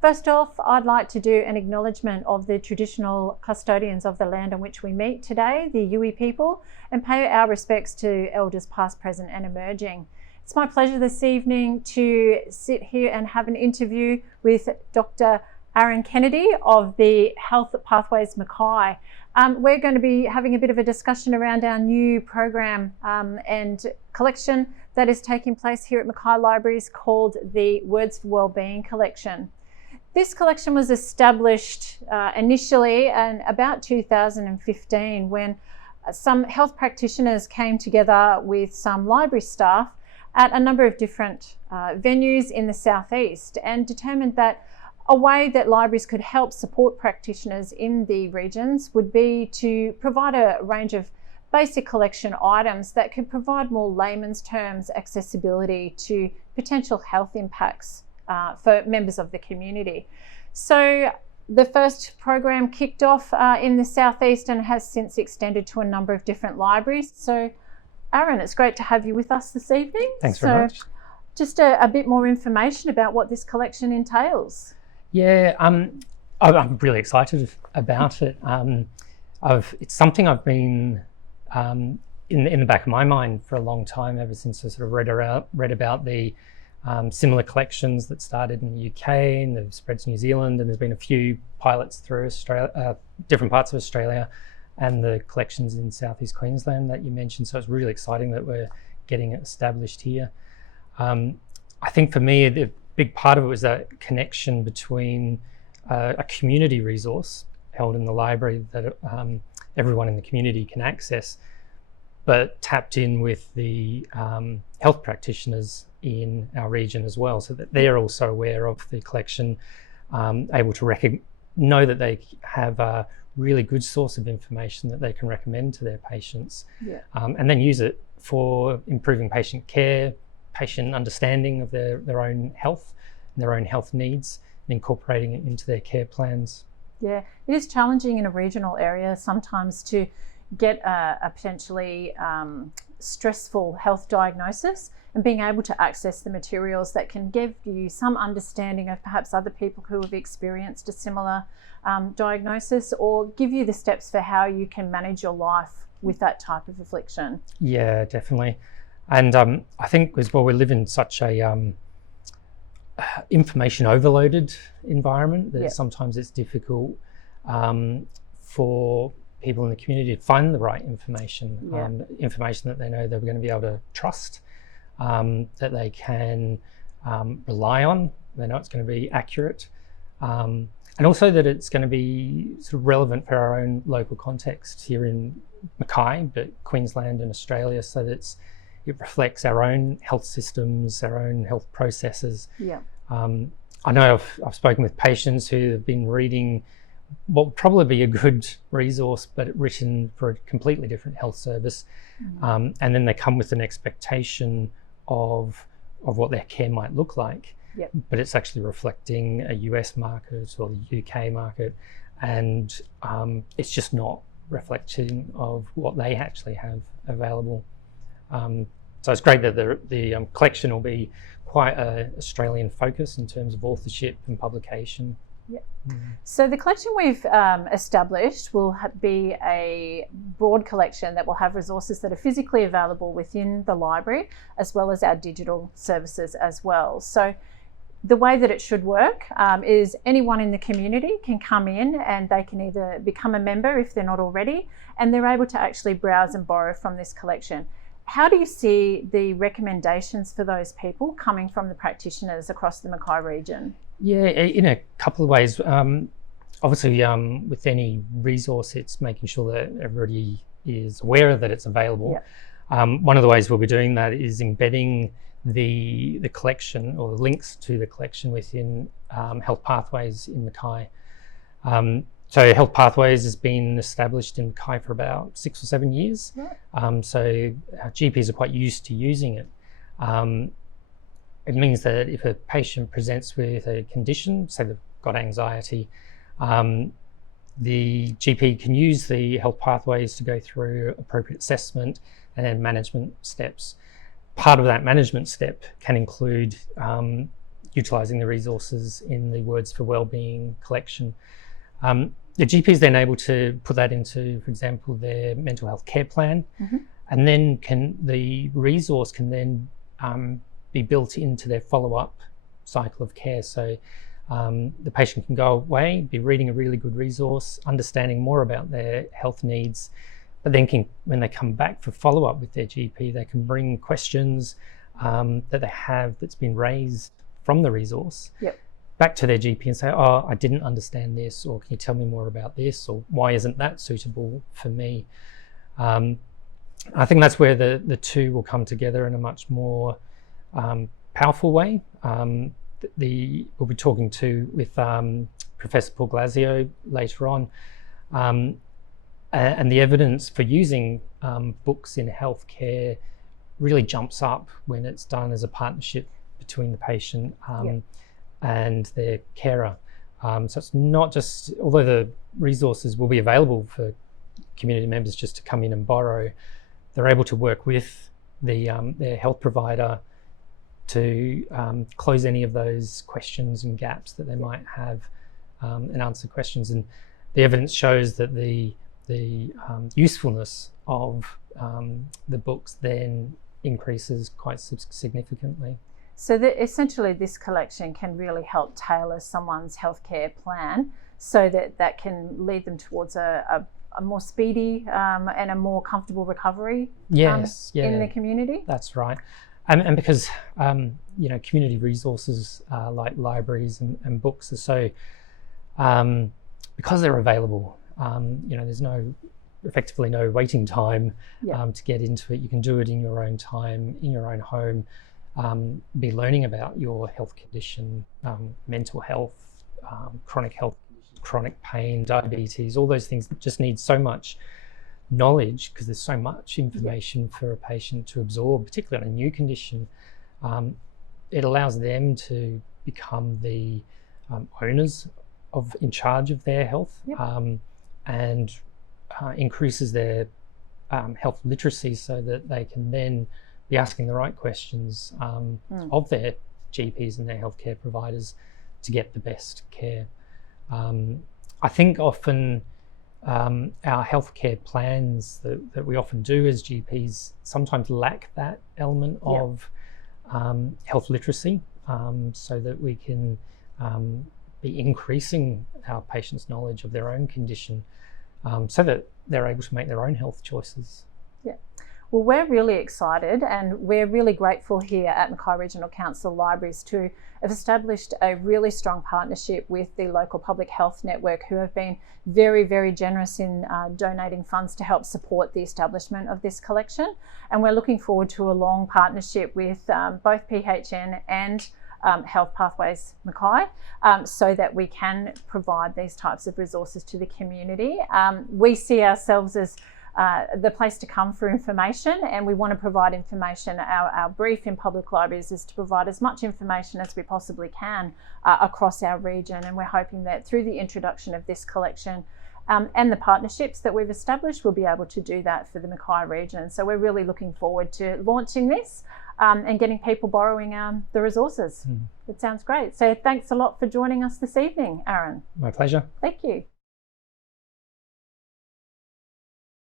First off, I'd like to do an acknowledgement of the traditional custodians of the land on which we meet today, the Yuwi people, and pay our respects to elders past, present and emerging. It's my pleasure this evening to sit here and have an interview with Dr. Aaron Kennedy of the Health Pathways Mackay. We're going to be having a bit of a discussion around our new program and collection that is taking place here at Mackay Libraries called the Words for Wellbeing collection. This collection was established initially in about 2015 when some health practitioners came together with some library staff at a number of different venues in the southeast and determined that a way that libraries could help support practitioners in the regions would be to provide a range of basic collection items that could provide more layman's terms accessibility to potential health impacts for members of the community. So the first program kicked off in the southeast and has since extended to a number of different libraries. So Aaron, it's great to have you with us this evening. Thanks very much. Just a bit more information about what this collection entails. Yeah, I'm really excited about it. It's something I've been in the back of my mind for a long time, ever since I sort of read about the similar collections that started in the UK and they've spread to New Zealand, and there's been a few pilots through Australia, different parts of Australia, and the collections in southeast Queensland that you mentioned. So it's really exciting that we're getting it established here. I think for me, the big part of it was that connection between a community resource held in the library that everyone in the community can access, but tapped in with the health practitioners in our region as well, so that they're also aware of the collection, able to know that they have a really good source of information that they can recommend to their patients, and then use it for improving patient care, patient understanding of their own health and their own health needs, and incorporating it into their care plans. Yeah, it is challenging in a regional area sometimes to get a potentially stressful health diagnosis, and being able to access the materials that can give you some understanding of perhaps other people who have experienced a similar diagnosis, or give you the steps for how you can manage your life with that type of affliction. Yeah, definitely. And I think as well, we live in such a information overloaded environment that sometimes it's difficult for people in the community to find the right information, information that they know they're going to be able to trust, that they can rely on, they know it's going to be accurate, and also that it's going to be sort of relevant for our own local context here in Mackay, but Queensland and Australia, so that it reflects our own health systems, our own health processes. I know I've spoken with patients who have been reading what would probably be a good resource, but written for a completely different health service. And then they come with an expectation of what their care might look like. But it's actually reflecting a US market or the UK market, and it's just not reflecting of what they actually have available. So it's great that the collection will be quite Australian focus in terms of authorship and publication. So the collection we've established will be a broad collection that will have resources that are physically available within the library, as well as our digital services as well. So the way that it should work is anyone in the community can come in and they can either become a member if they're not already, and they're able to actually browse and borrow from this collection. How do you see the recommendations for those people coming from the practitioners across the Mackay region? Yeah, in a couple of ways. Obviously, with any resource, it's making sure that everybody is aware that it's available. One of the ways we'll be doing that is embedding the collection, or the links to the collection, within Health Pathways in Mackay. So Health Pathways has been established in Mackay for about 6 or 7 years. So our GPs are quite used to using it. It means that if a patient presents with a condition, say they've got anxiety, the GP can use the Health Pathways to go through appropriate assessment and then management steps. Part of that management step can include utilising the resources in the Words for Wellbeing collection. The GP is then able to put that into, for example, their mental health care plan, and then the resource can then be built into their follow-up cycle of care. So the patient can go away, be reading a really good resource, understanding more about their health needs, but then when they come back for follow-up with their GP, they can bring questions that they have that's been raised from the resource back to their GP and say, oh, I didn't understand this, or can you tell me more about this, or why isn't that suitable for me? I think that's where the two will come together in a much more powerful way. We'll be talking with Professor Paul Glasio later on, and the evidence for using books in healthcare really jumps up when it's done as a partnership between the patient and their carer. So it's not just, although the resources will be available for community members just to come in and borrow, they're able to work with their health provider to close any of those questions and gaps that they might have, and answer questions. And the evidence shows that the usefulness of the books then increases quite significantly. So essentially this collection can really help tailor someone's healthcare plan so that can lead them towards a more speedy and a more comfortable recovery in the community. That's right. And because community resources like libraries and books are so, because they're available, there's effectively no waiting time to get into it. You can do it in your own time, in your own home. Be learning about your health condition, mental health, chronic health, chronic pain, diabetes, all those things that just need so much knowledge because there's so much information for a patient to absorb, particularly on a new condition. It allows them to become the owners in charge of their health, and increases their health literacy so that they can then be asking the right questions of their GPs and their healthcare providers to get the best care. I think often our healthcare plans that we often do as GPs sometimes lack that element of health literacy, so that we can be increasing our patients' knowledge of their own condition, so that they're able to make their own health choices. Well, we're really excited and we're really grateful here at Mackay Regional Council Libraries to have established a really strong partnership with the local public health network, who have been very, very generous in donating funds to help support the establishment of this collection. And we're looking forward to a long partnership with both PHN and Health Pathways Mackay, so that we can provide these types of resources to the community. We see ourselves as the place to come for information, and we want to provide information. Our brief in public libraries is to provide as much information as we possibly can across our region, and we're hoping that through the introduction of this collection and the partnerships that we've established, we'll be able to do that for the Mackay region. So we're really looking forward to launching this and getting people borrowing the resources. It sounds great. So thanks a lot for joining us this evening, Aaron. My pleasure. Thank you.